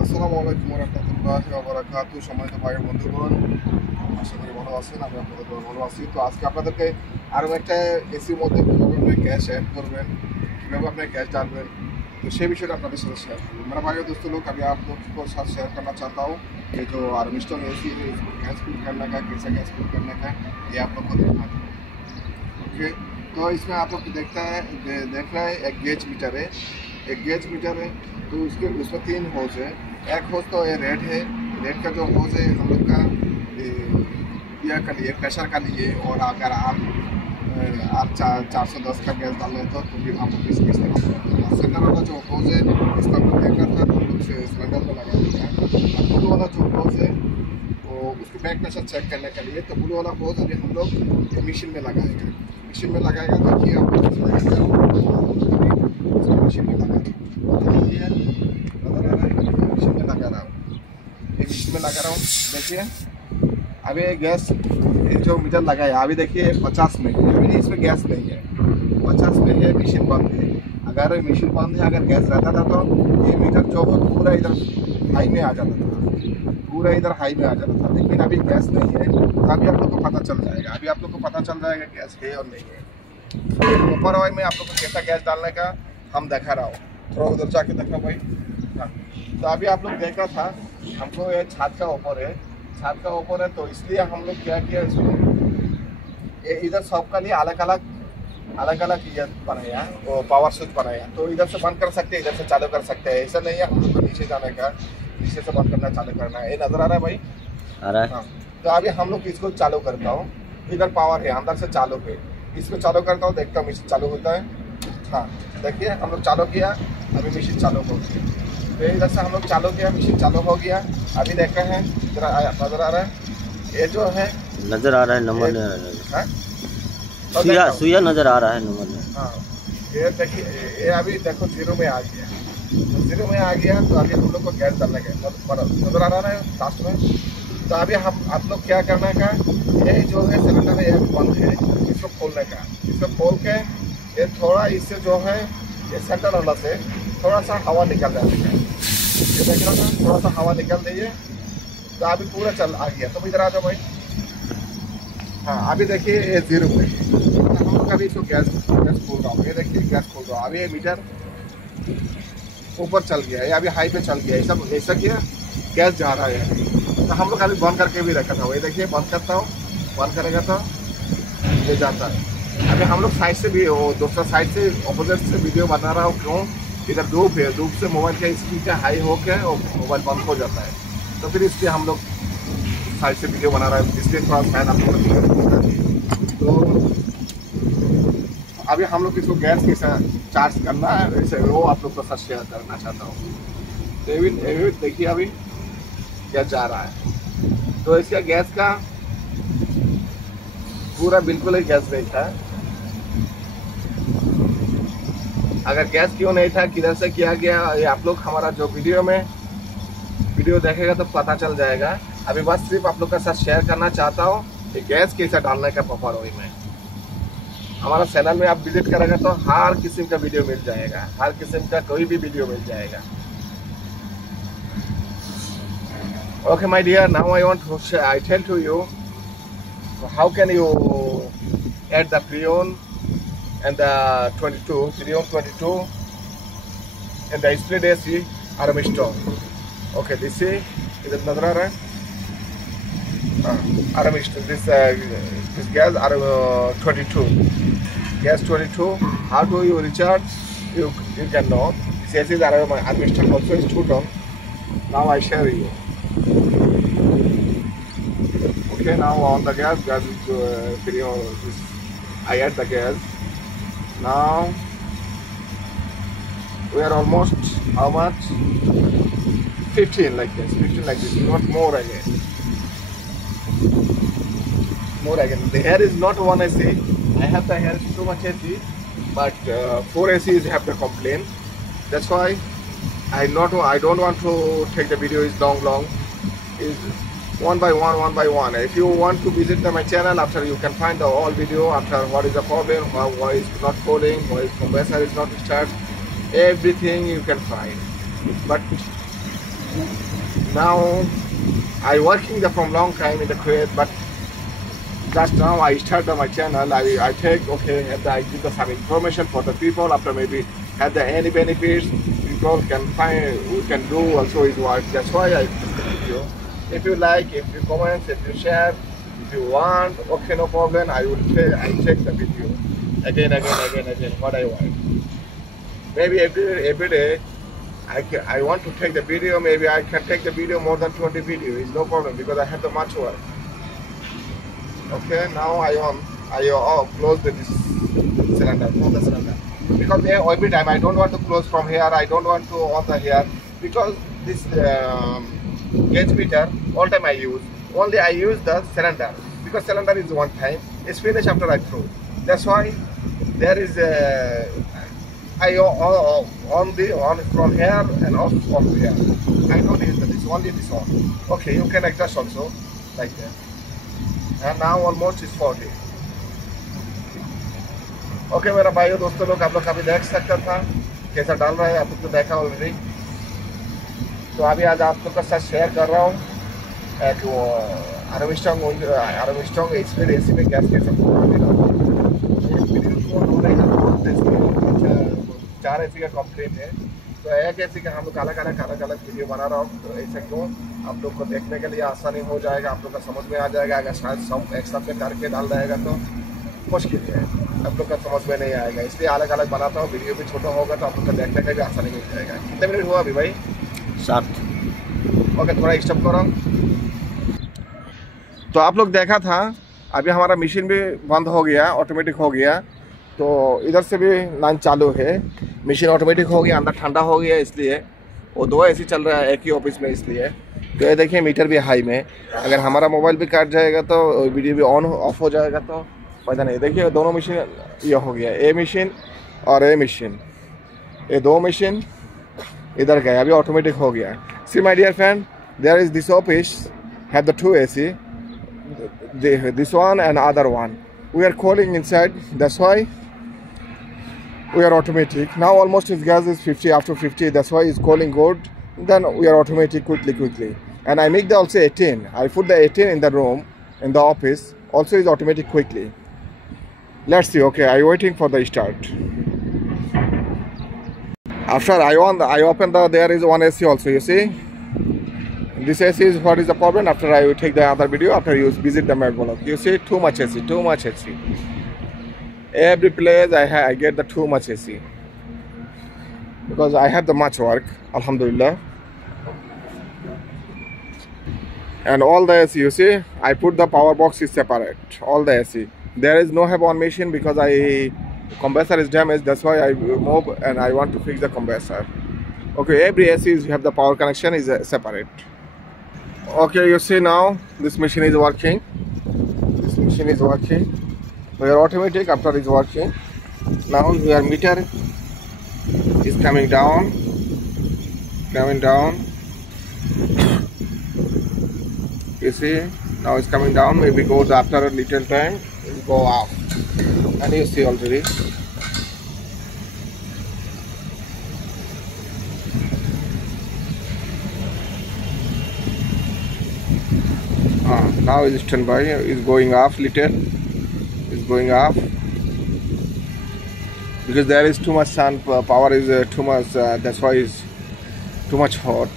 আসসালামু আলাইকুম ওয়া রাহমাতুল্লাহি ওয়া বারাকাতুহু। সম্মানিত ভাই ও বন্ধুগণ, আশা করি ভালো আছেন। আমি আপনাদের দোয়ায় ভালো আছি। তো আজকে আপনাদেরকে আরও একটা এসির মধ্যে কীভাবে আপনি গ্যাস ऐड করবেন, কীভাবে আপনি গ্যাस डालবেं, तो ये বিষয়টা আপনাদের সাথে শেয়ার করব। मेरा भाई और दोस्तों लोग, अभी आप लोग को साथ शेयर करना चाहता हूँ ये जो आर्मिस्टन एसी है, इसको गैस फिल करने का, कैसे गैस फिल करने का, ये आप लोग को देखना है। ओके, तो इसमें आप लोग देख रहे हैं एक गेज मीटर है, एक गेज मीटर है। तो उसमें 3 होज है। एक होज तो ये रेड है, रेड का जो होज है हम लोग का यह का लिए, प्रेशर का लिए। और अगर आप 410 का गैस डाल रहे तो फिर हम लोग इसमें सेंटर वाला जो होज है इसका हम लोग देखा था, हम लोग से सिलेंडर पर लगा दिया है। और ब्लू वाला जो होज है वो उसको बैक प्रेशर चेक करने के लिए, तो ब्लू वाला होज अभी हम लोग मशीन में लगाएंगे। मशीन में लगाएगा तो कि आप मशीन में लगा मशीन में लगा रहा हूँ, एक मशीन में लगा रहा हूँ। देखिए अभी गैस जो मीटर लगाया अभी देखिए 50 में है, अभी इसमें गैस नहीं है, 50 में है, मशीन बंद है। अगर मशीन बंद है, अगर गैस रहता था तो ये मीटर जो है पूरा इधर हाई में आ जाता था, पूरा इधर हाई में आ जाता था। लेकिन अभी गैस नहीं है, अभी आप लोग को पता चल जाएगा, अभी आप लोग को पता चल जाएगा गैस है और नहीं है। ऊपर वाले में आप लोग को कैसा गैस डालने का हम दिखा रहा हूँ, थोड़ा उधर जाके देखा भाई। हाँ, तो अभी आप लोग देखा था हमको ये छत का ऊपर है, छत का ऊपर है, तो इसलिए हम लोग क्या किया, इसको ये इधर सबका लिए अलग अलग ये बनाया, वो पावर स्विच बनाया। तो इधर से बंद कर सकते हैं, इधर से चालू कर सकते हैं, ऐसा नहीं है हम लोग को नीचे जाने का, नीचे से बंद करना चालू करना है। ये नजर आ रहा है भाई? आ रहा है। हाँ, तो अभी हम लोग इसको चालू करता हूँ, इधर पावर है, अंदर से चालू है, इसको चालू करता हूँ, देखता हूँ मशीन चालू होता है। हाँ देखिए हम लोग चालू किया, अभी मशीन चालू हो गई। तो इधर से हम लोग चालू किया, मशीन चालू हो गया। अभी देख रहे हैं इधर नजर आ रहा है, ये जो है नजर आ रहा है, नंबर नहीं आ रहा है, सुइया नजर आ रहा है, नंबर नहीं। हाँ ये देखिए, ये अभी देखो 0 में आ गया, तो 0 में आ गया। तो अभी हम लोग को गैस डालने का नजर आ रहा है लास्ट में। तो अभी हम आप लोग क्या करने का, ये जो है सिलेंडर है बंद है, इसको खोलने का, इसको खोल के ये थोड़ा इससे जो है ये सेंटर वाला से थोड़ा सा हवा निकल जाने का, ये देख रहा था, थोड़ा सा हवा निकल दीजिए। तो अभी पूरा चल आ गया। तो इधर आ जाओ भाई। हाँ अभी देखिए ये 0 पे, हम लोग अभी इसको गैस खोल रहा हूँ, ये देखिए गैस खोल रहा हूँ। अभी ये मीटर ऊपर चल गया, ये अभी हाई पे चल गया, ऐसा किया गैस जा रहा है। तो हम लोग अभी बंद करके भी रखा था, ये देखिए बंद करता हूँ, बंद करेगा तो ये जाता है। अभी हम लोग साइड से भी, वो दूसरा साइड से ऑपोजिट से वीडियो बना रहा हूँ, क्यों इधर धूप है, धूप से मोबाइल का स्क्रीन का हाई होकर और मोबाइल बंद हो जाता है। तो फिर इसलिए हम लोग साइड से वीडियो बना रहा है, इसलिए थोड़ा फैन आप लोग। तो अभी हम लोग इसको गैस के साथ चार्ज करना है, वैसे वो आप लोग को साथ शेयर करना चाहता हूँ। तो देखिए अभी गैस जा रहा है, तो इसका गैस का पूरा बिल्कुल ही गैस नहीं था। अगर गैस क्यों नहीं था, किधर से किया गया, ये आप लोग हमारा जो वीडियो देखेगा तो पता चल जाएगा। अभी बस सिर्फ आप लोग के साथ शेयर करना चाहता हूँ कि गैस कैसे डालने का प्रॉपर वे में। हमारा चैनल में आप विजिट करेगा तो हर किस्म का वीडियो मिल जाएगा, हर किस्म का कोई भी वीडियो मिल जाएगा। Okay my dear, now I tell to you how can you add the freon and the 22 and the split AC armiston. Okay, this is नजर आ रहा है, armiston, this gas are 22 gas 22. How do you recharge? You can know. This AC is armiston also is 2 ton. Now I share you. Okay, now on the gas is I add the gas. Now we are almost how much? 15 like this, not more again. More again. The air is not 1 AC. I have the air too much AC, but 4 ACs have the complaint. That's why I don't want to take the video is long. Is one by one. If you want to visit my channel, after you can find the all video after what is the problem, why is not calling, why is compressor is not start, everything you can find. But Now I working there from long time in the Kuwait, but just now I started my channel. I take okay, and I give some information for the people. After maybe have the any benefits, people can find we can do also is work. That's why I give you. If you like, if you comment, if you share, if you want, okay, no problem. I take the video again, what I want. Maybe every day I want to take the video. Maybe I can take the video more than 20 videos. It's no problem because I have the much work. Okay, now I close this cylinder, close the cylinder. Because every time I don't want to close from here, I don't want to on the here, because this gauge meter all time I use. Only I use the cylinder, because cylinder is one time, it's finished after I throw. That's why there is I on from here and off from here. I don't use this, only this on. Okay, you can adjust also like that. And now almost is 40. Okay मेरा भाइयों दोस्तों लोग, आप लोग अभी देख सकता था कैसा डाल रहा है, आप लोग तो देखा ऑलरेडी। तो अभी आज आप लोग का साथ शेयर कर रहा हूँ एक वो आर्मस्ट्रांग स्पीड एसी में गैस कैसे 4 एसी का कंप्लीट है। तो एक एसी का हम लोग अलग वीडियो बना रहा हूँ। तो ऐसे क्यों आप लोग को देखने के लिए आसानी हो जाएगा, आप लोग का समझ में आ जाएगा। अगर शायद सब एक साथ में करके डाल रहेगा तो मुश्किल है, आप लोग का समझ में नहीं आएगा। इसलिए अलग बनाता हूँ, वीडियो भी छोटा होगा तो आप लोग का देखने का भी आसानी मिल जाएगा। कितने मिनट हुआ अभी भाई? 7। ओके, थोड़ा स्टॉप करो। तो आप लोग देखा था अभी हमारा मशीन भी बंद हो गया, ऑटोमेटिक हो गया। तो इधर से भी लाइन चालू है, मशीन ऑटोमेटिक हो गया, अंदर ठंडा हो गया। इसलिए वो 2 एसी चल रहा है एक ही ऑफिस में। इसलिए तो ये देखिए मीटर भी हाई में। अगर हमारा मोबाइल भी कट जाएगा तो वीडियो भी ऑन ऑफ हो जाएगा तो पता नहीं। देखिए दोनों मशीन ये हो गया, ए मशीन और ए मशीन, ये 2 मशीन इधर गए, अभी ऑटोमेटिक हो गया। See my dear friend, there is this office have the 2 AC, this one and other one. We are calling inside, that's why we are automatic. Now almost his gas is 50, after 50, that's why it's calling good. Then we are automatic quickly. And I make the also 18. I put the 18 in the room, in the office, also is automatic quickly. Let's see, okay, I'm waiting for the start. After I open there is 1 AC also, you see. This AC is what is the problem. After I will take the other video, after you visit the map block, you see too much AC. Every place I get the too much AC because I have the much work, alhamdulillah. And all the AC, you see, I put the power box is separate, all the AC. There is no have on machine because compressor is damaged, that's why I move and I want to fix the compressor. Okay, every AC is have the power connection is separate. Okay, you see now this machine is working. This machine is working. We are automatic after it's working. Now your meter is coming down. You see, now it's coming down. Maybe goes after a little time, it will go up. And you see already. Now it's standby, it's going off little, it's going off because there is too much sun, power is too much, that's why it's too much hot,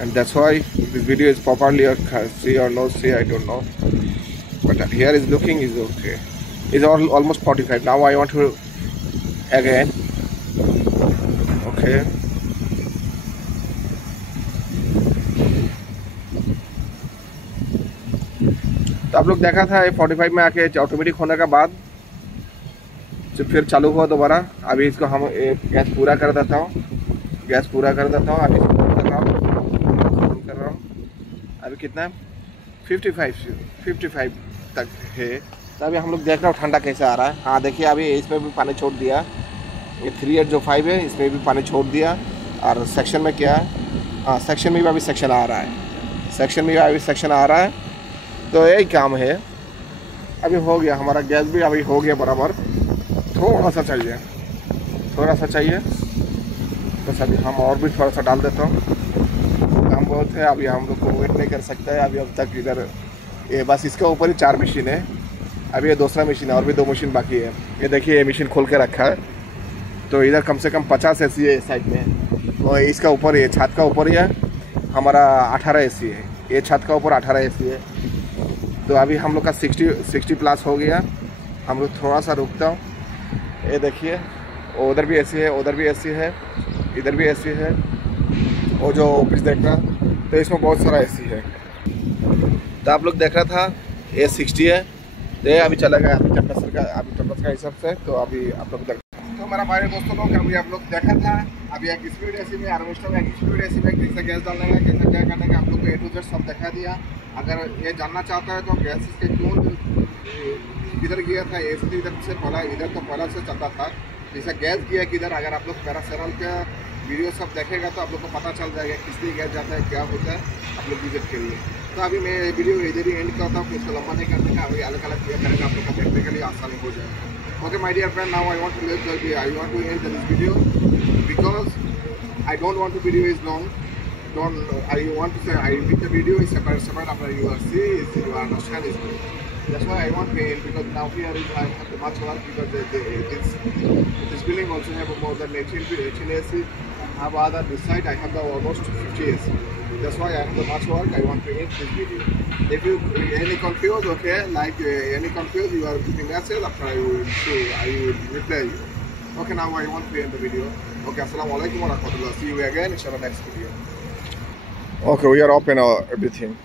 and that's why this video is properly see or no see, I don't know, but here is looking is okay. It's almost 45. Now I want to again, okay. तो आप लोग देखा था 45 में आके automatic होने का बाद तो फिर चालू हुआ दोबारा। अभी इसको हम गैस पूरा कर देता हूँ, अभी इसको कर रहा हूँ। अभी कितना 55 तक है। तो अभी हम लोग देख रहे हो ठंडा कैसे आ रहा है। हाँ देखिए, अभी इसमें भी पानी छोड़ दिया, ये 3 जो 5 है इसमें भी पानी छोड़ दिया। और सेक्शन में क्या है, हाँ सेक्शन में भी अभी सेक्शन आ रहा है, तो यही काम है। अभी हो गया हमारा गैस भी, अभी हो गया बराबर। थोड़ा सा चाहिए, बस अभी हम और भी थोड़ा सा डाल देता हूँ। बहुत है, अभी हम लोग को वेट नहीं कर सकता है अभी अब तक इधर। ये बस इसके ऊपर ही 4 मशीन है, अभी ये दूसरा मशीन है और भी 2 मशीन बाकी है। ये देखिए ये मशीन खोल के रखा है, तो इधर कम से कम 50 AC है साइड में, और इसका ऊपर ये छत का ऊपर ही है हमारा 18 AC है, ये छत का ऊपर 18 AC है। तो अभी हम लोग का 60 प्लस हो गया। हम लोग थोड़ा सा रुकता हूँ, ये देखिए उधर भी AC है, उधर भी AC है, इधर भी AC है, वो जो ऑफिस देख रहा, तो इसमें बहुत सारा AC है। तो आप लोग देख रहा था ये 60 है, तो ये अभी चला गया टेम्परेचर का हिसाब से। तो अभी आप लोग तो हमारा भाई दोस्तों लोग अभी आप लोग देखा था, अभी एक स्पीड AC में हार्वेस्टर में एक स्पीड AC में कैसे गैस डालने का, कैसे क्या करने का, आप लोग को A to Z सब दिखा दिया। अगर ये जानना चाहता है तो गैस के क्यों किधर गया था, AC इधर से पहला से चलता था, जैसे गैस गया किधर, अगर आप लोग पैरासेरल का वीडियो सब देखेगा तो आप लोग को पता चल जाएगा किस लिए गैस जाता है, क्या होता है, आप लोग विजिट करिए। तो अभी मैं वीडियो इधर ही एंड करता हूँ, इसको लंबा नहीं करने का, अभी अलग अलग किया करेगा, आप लोग को देखने के लिए आसानी हो जाएगा। Okay, my dear friend, now I want to end this video because I don't want the video is long. I want to say I think the video is separate after you see you understand is good. That's why I want to end, because now here is I have much work, because this building also have more than 18 AC. Have other this side I have the almost 50 AC. That's why I have the much work. I want to end this video. If you any confused, okay, any confused, you are giving message after I will reply you. Okay, now I want to end the video. Okay, assalamu alaikum wa rahmatullah. See you again in the next video. Okay, we are open everything.